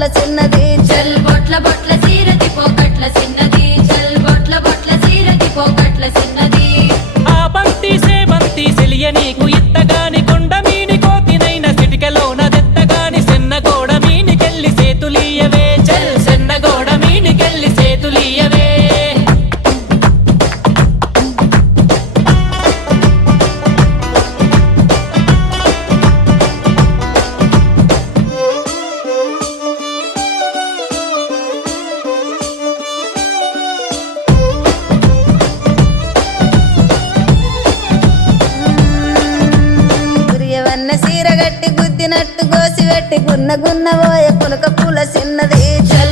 బొట్ల చిన్నది చల్ బొట్ల బొట్ల సీరది పోకట్ల చిన్నది చల్ బొట్ల బొట్ల సీరది పోకట్ల చిన్నది ఆ బంతి సేబంతి సెలియ నీకు ఇత్తగాని కొండ మీని కోతినైన సిటికలోన దెత్తగాని సెన్నగోడ మీనికెళ్ళి సేతులీయవే చల్ సెన్నగోడ మీనికెళ్ళి సేతులీయవే గురియవన్న సీర గట్టి గుద్దినట్టు గోసి పెట్టి గున్న గున్న పోయే పులక పూల చిన్నది చల్